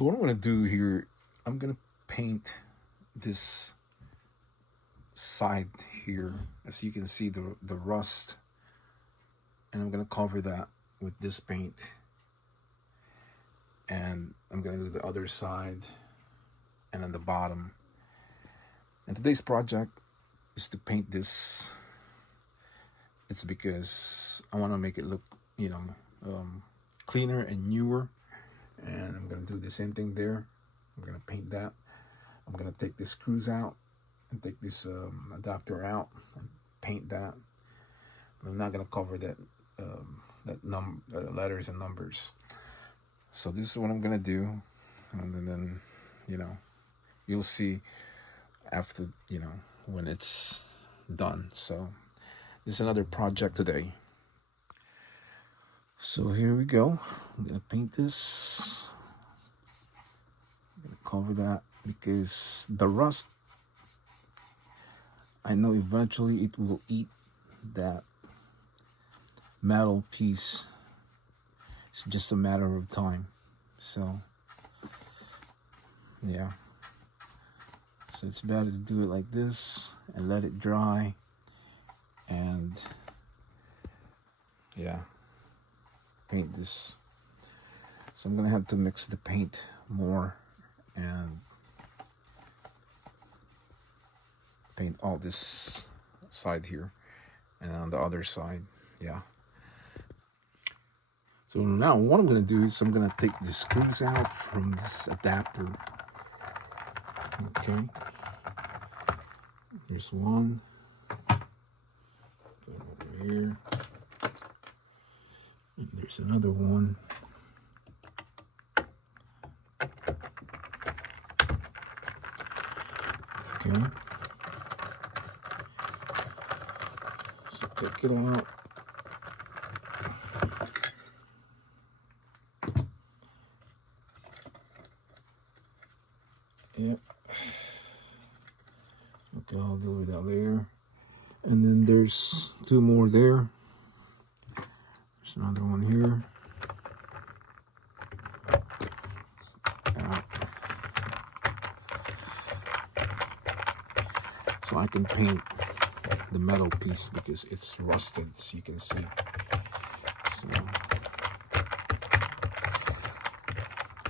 So what I'm going to do here, I'm going to paint this side here. As you can see, the rust, and I'm going to cover that with this paint. And I'm going to do the other side and on the bottom. And today's project is to paint this. It's because I want to make it look, cleaner and newer. And I'm going to do the same thing there. I'm going to paint that. I'm going to take the screws out and take this adapter out and paint that. I'm not going to cover that letters and numbers. So this is what I'm going to do. And then, you'll see after, when it's done. So this is another project today. So here we go. I'm going to paint this. I'm going to cover that because the rust, I know eventually it will eat that metal piece. It's just a matter of time. So yeah, so it's better to do it like this and let it dry. And yeah, paint this. So I'm gonna have to mix the paint more and paint all this side here and on the other side. Yeah. So now what I'm going to do is I'm going to take the screws out from this adapter. Okay. There's one. Put it over here. And there's another one. Okay. So take it out. Yep. Okay, I'll do with that layer. And then there's two more there. There's another one here. So I can paint the metal piece because it's rusted, as you can see.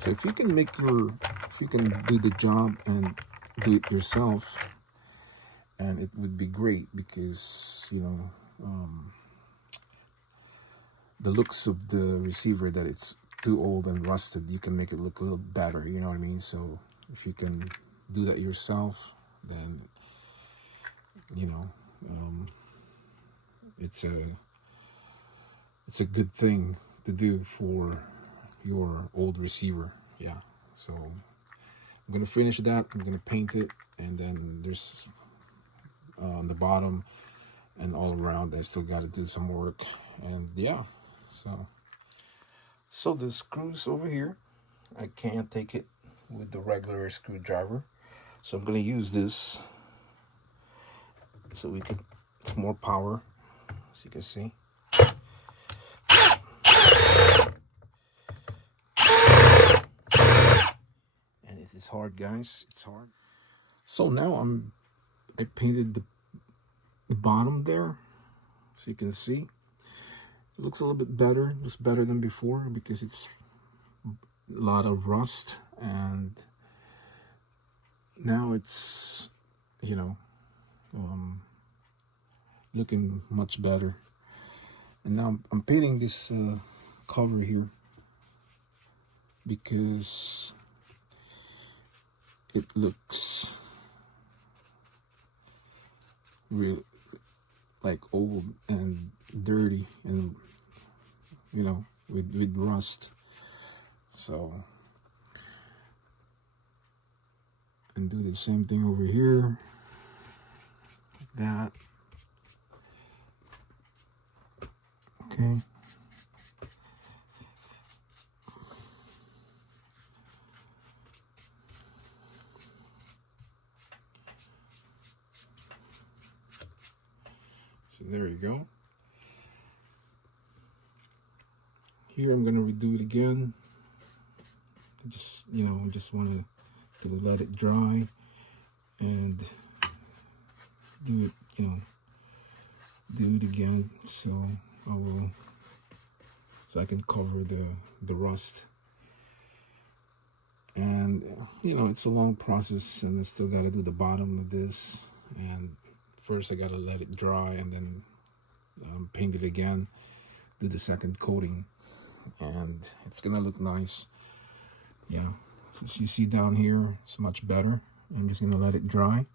So if you can do the job and do it yourself, and it would be great because the looks of the receiver, that it's too old and rusted, you can make it look a little better, you know what I mean? So if you can do that yourself, then it's a good thing to do for your old receiver. Yeah, so I'm gonna finish that. I'm gonna paint it, and then there's on the bottom and all around I still got to do some work. And yeah, so the screws over here, I can't take it with the regular screwdriver, so I'm gonna use this so it's more power, as you can see. And it is hard, guys. It's hard. So now I painted the bottom there, so you can see it looks a little bit better. It's better than before because it's a lot of rust, and now it's looking much better. And now I'm painting this cover here because it looks real like old and dirty and with rust. So, and do the same thing over here, like that. Okay. So there you go. Here I'm going to redo it again. just, you know, I just want to let it dry and do it, you know, do it again. So I will, so I can cover the rust. And you know, it's a long process, and I still got to do the bottom of this. And first I got to let it dry, and then paint it again, do the second coating, and it's gonna look nice. Yeah, so as you see down here, it's much better. I'm just gonna let it dry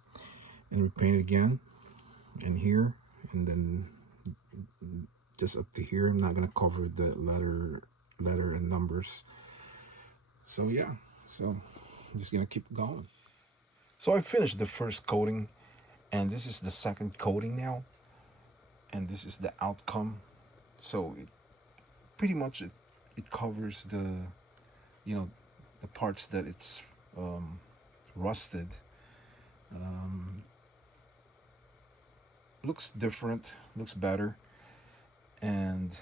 and repaint it again, and here, and then just up to here. I'm not gonna cover the letter and numbers. So yeah, so I'm just gonna keep going. So I finished the first coating, and this is the second coating now, and this is the outcome. So it pretty much it covers the, you know, the parts that it's rusted. Looks different, looks better, and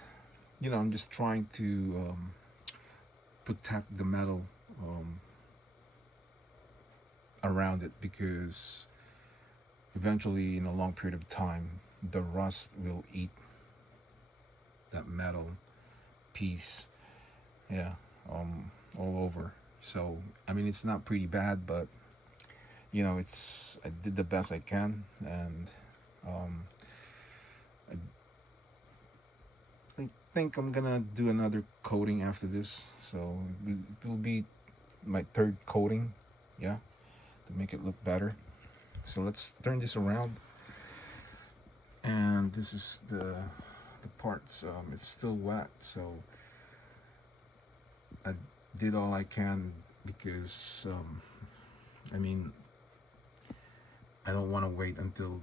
you know, I'm just trying to protect the metal around it, because eventually in a long period of time the rust will eat that metal piece, yeah, all over. So I mean, it's not pretty bad, but you know, I did the best I can, and I think I'm gonna do another coating after this, so it will be my third coating, yeah, to make it look better. So let's turn this around, and this is the parts. It's still wet, so I did all I can, because I mean, I don't want to wait until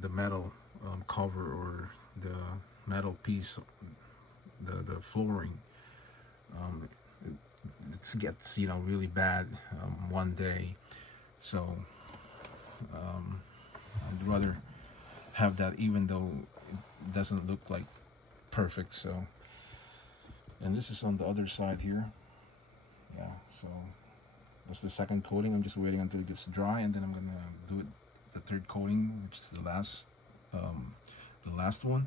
the metal cover or the metal piece, the flooring, it gets, you know, really bad one day. So I'd rather have that, even though it doesn't look like perfect. So, and this is on the other side here, yeah. So that's the second coating. I'm just waiting until it gets dry, and then I'm gonna do it the third coating, which is the last one.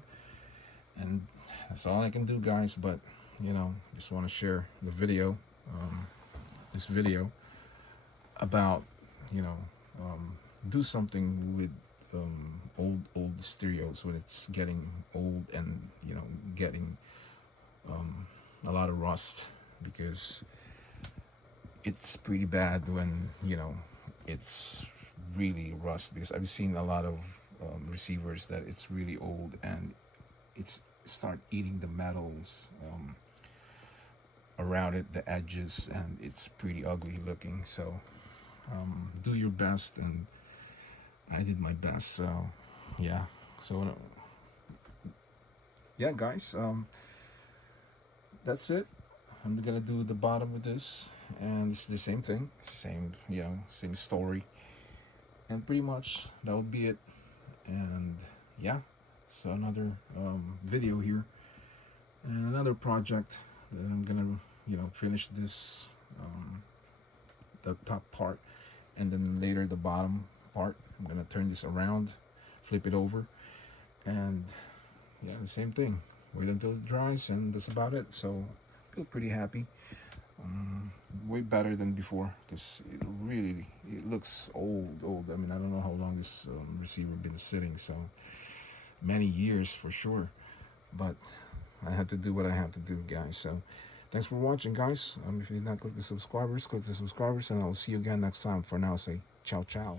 And that's all I can do, guys. But you know, just want to share the video, this video about, you know, do something with old stereos when it's getting old, and you know, getting a lot of rust, because it's pretty bad when, you know, it's really rust, because I've seen a lot of receivers that it's really old and it's start eating the metals around it, the edges, and it's pretty ugly looking. So do your best, and I did my best. So yeah, so yeah, guys, that's it. I'm gonna do the bottom of this, and it's the same thing, same, you know, same story, and pretty much that would be it. And yeah, so another video here, and another project that I'm gonna, you know, finish this, the top part, and then later the bottom part. I'm gonna turn this around, flip it over, and yeah, the same thing. Wait until it dries, and that's about it. So I feel pretty happy. Way better than before, because it looks old. I mean, I don't know how long this receiver been sitting, so many years for sure, but I have to do what I have to do, guys. So thanks for watching, guys. If you did not click the subscribers, and I will see you again next time. For now, say ciao ciao.